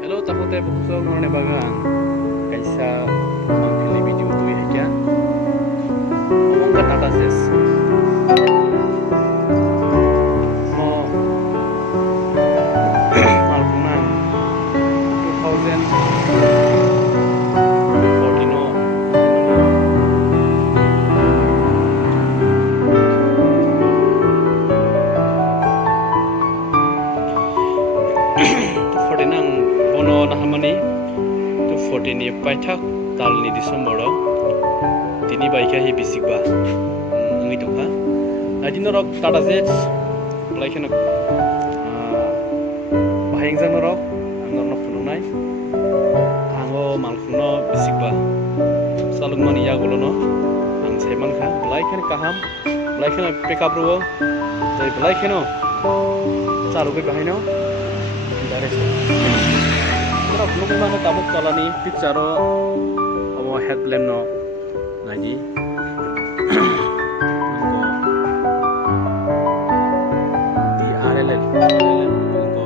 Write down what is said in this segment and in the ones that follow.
Hello, tapote bukusok nor bagan. Kaisa mangkili video tu ya kya? Omong ka Tata Zes. Mo malpunan 2014 ni paithak tal ni December tini baikha hi bisikba ngi tokha adinarok Tata Zes laikhena bahayang rok angorno phununai ango malkhunno bisikba salungmani yagolono ang semanka laikhen kaham laikhen pickup ro dai laikheno charubai bahayno direct Lukman tabuk talani picture abo headlamp no lagi di RLL ko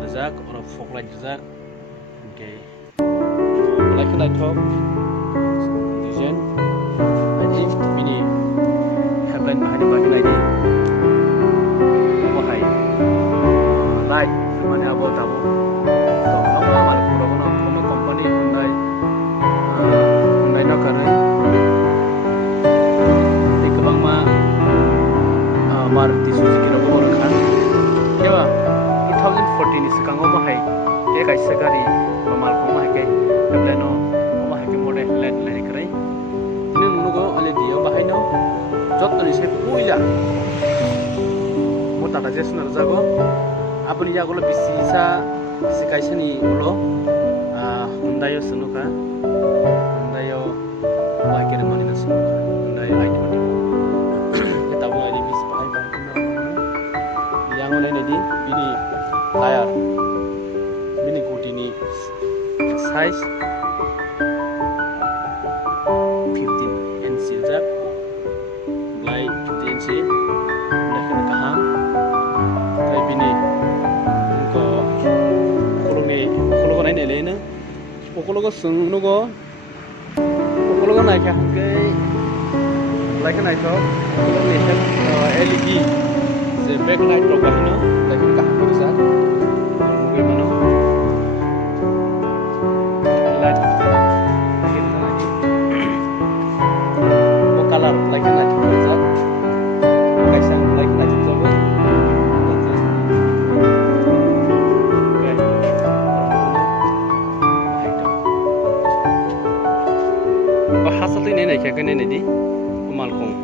rezak or fog light rezak okay like light top design lagi ini headlamp bahaya bagi lagi abo hai light mana abo tabuk Maruti Suzuki no bor khan kewa 2014 is kango mahai ke kaisa gari mamal ko mahai ke plano mahai ke model len len krai ni nugo ale dio bahai no jotto ni se puila mo Tata Zes na jago apni jagolo bisisa bisi kaisa ni ulo Hyundai sunuka Hyundai mahai ke mani na sunuka Hyundai i20 ini layar ini kutini size 15 inch jak mulai 15 inch mulai kaham tapi ini ko kolong naik lena kolong sung nugo kolong naik ke like naik to kolong naik LED the backlight ro kahino like ka bisa mungkin mana light lagi oh color like na bisa guys yang like na coba oh hasil ini naik ke ini di malkong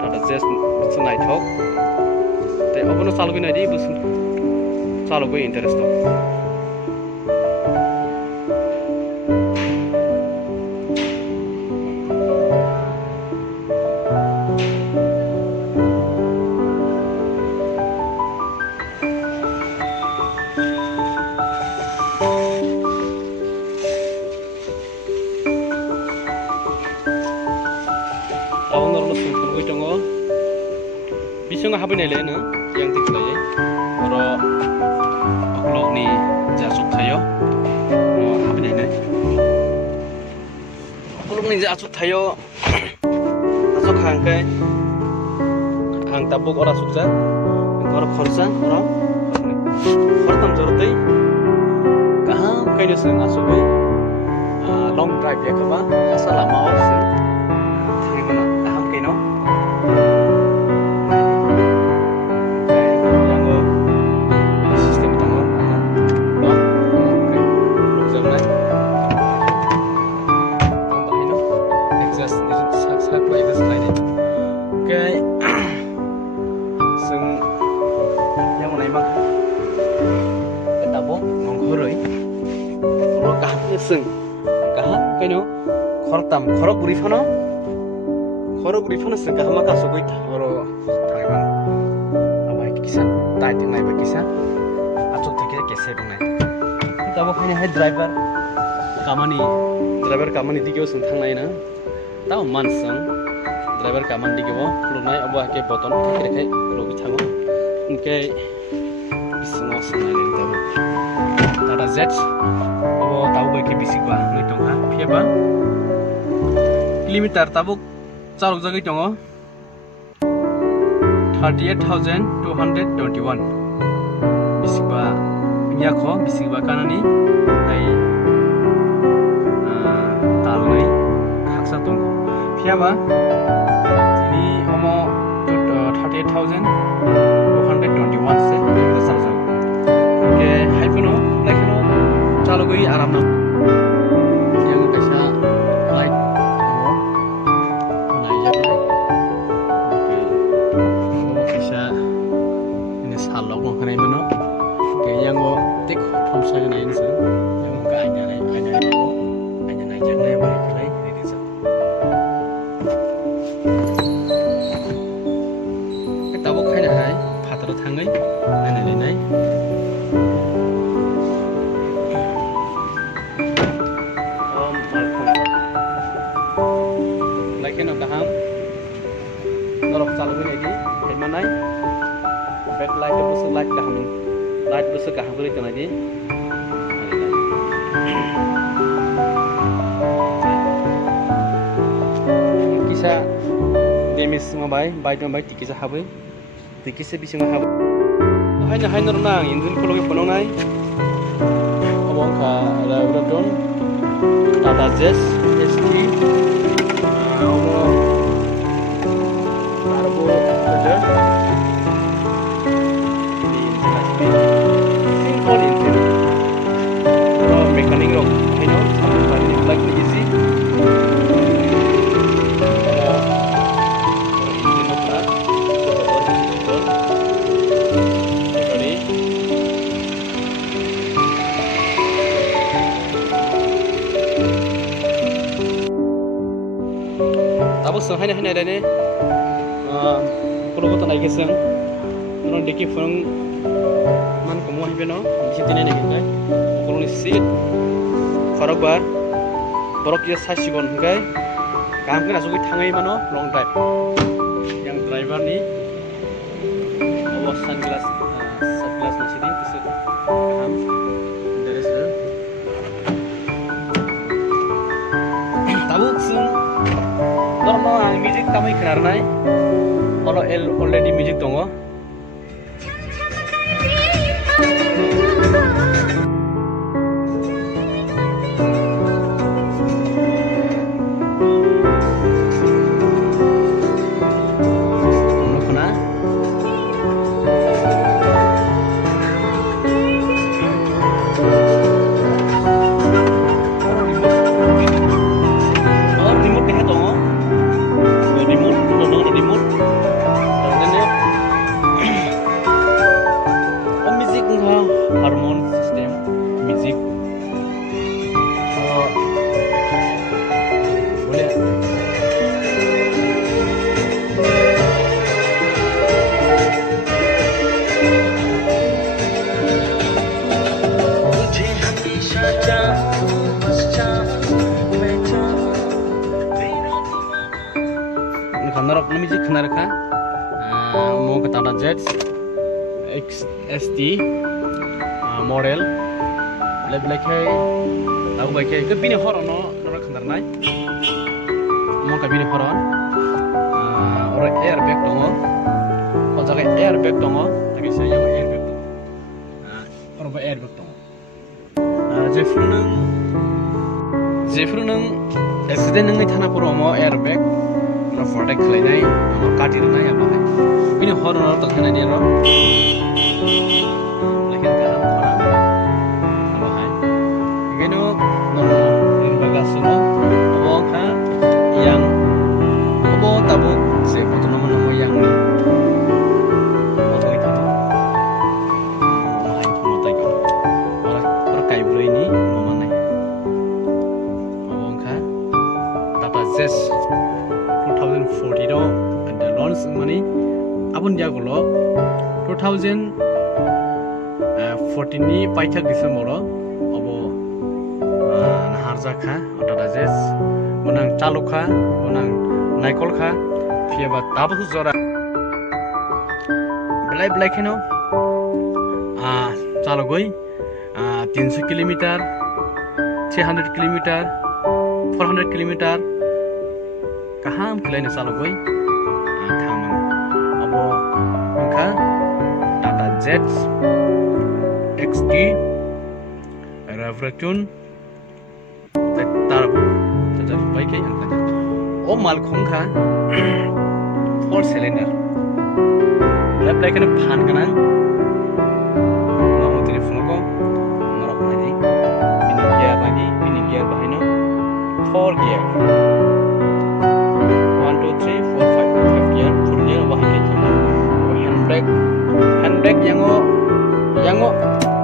Tata Zes senai thok Obono salu gini aja, bus salu gue interest tuh. Tahun lalu sempur gue tongo, bisa nggak habis nilai na? Yang tiklay oro oklok ni jasuk thayo habne ne oklok ni jasuk thayo asok hangkai hang tabuk ora suksa ora khorsa ora khortam jortei kaham kaine sing asok long drive ya kaba asala mau sing thigona kaham kaino sing kaham kaino khortam khorok burifano sing kaham ka sogoi oro thaiban abai kisa tai tingai ba kisa achok theke kese bangai tabo khani hai driver kamani dikyo sing thangnai na tao mansang driver kamani dikyo khulunai abo ke boton theke rekhai rogi thango inke bisingo sanai tabo Tata Z obo tabuk bai ke bisigba ngai tongha phiaba kilometer tabuk chalok jagoi tongo 38,221 bisigba nyakho bisigba kanani tai talnai khaksa tongo phiaba tini omo 38,221 se sarjang ke haipeno lekeno chalogoi aram nam yang kaisa light tongo naijak lai ke kaisa ini salok mo kanai mano ke yang o tik thom sa nai insa yang ka aina ko aina naijak lai bari kelai ini sa tabuk khaina hai phatro thangai nainai lenai lekeno kaham norok chalogoi lagi hemanai back light busuk light kaham gori tona di kisa demis mabai bike tikisa habai tikisa bising habai haina nang engine khologe polonai obong kha Radon Tata Jazz ST obo turbo charger simple engine mechanic rock haino sampai like easy tabuk seng haina dane kolo kota naik seng non deki phone man komo hibeno bisitine ne gai kolo ni seat farok bar borok ye sasigon gai kam kena sugi thangai mano long drive yang driver ni awas sunglass nasi di kusut kam dari situ tabuk seng normal music tamai khenarnai olo already music tongo harmon system music boleh khanarok music khanarka mo Tata Jazz XST model black tahu baik ke bini horon no orang kendarnai mau ke bini horon orang airbag dongo kalau jaga airbag dongo tapi saya yang airbag orang airbag dongo Jeffrey neng accident neng thana puro mau airbag no protect kelainai no katir nai apa bini horon orang tak kena dia no Jazz 2040 do the launch money abun dia golo 2014 ni paithak December obo naharja kha Tata Jazz unang chalu kha unang naikol kha phiaba tabu jora belai kheno chalogoi 300 kilometer, 300 kilometer, 400 kilometer. Kaham kelai ni salu goi. Thamang. Abo angka Tata Jets XT Revolution Tarbo Tata bike ay angka. O mal khongkha 4 cylinder. Lap like na phan kana. Ngamo telefon ko ngorok lagi. Mini gear bahino 4 gear. 1 2 3 4 5 gear 4 gear bahino thama. Handbrake yango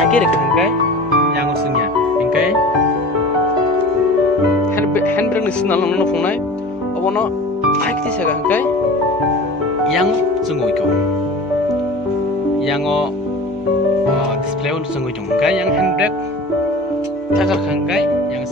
age rekhangkai yango sungya ingkai handbrake ni signal no phongnai obono aikti sega hangkai yang sungoi ko yango display on sungoi jong hangkai yang handbrake takar hangkai yang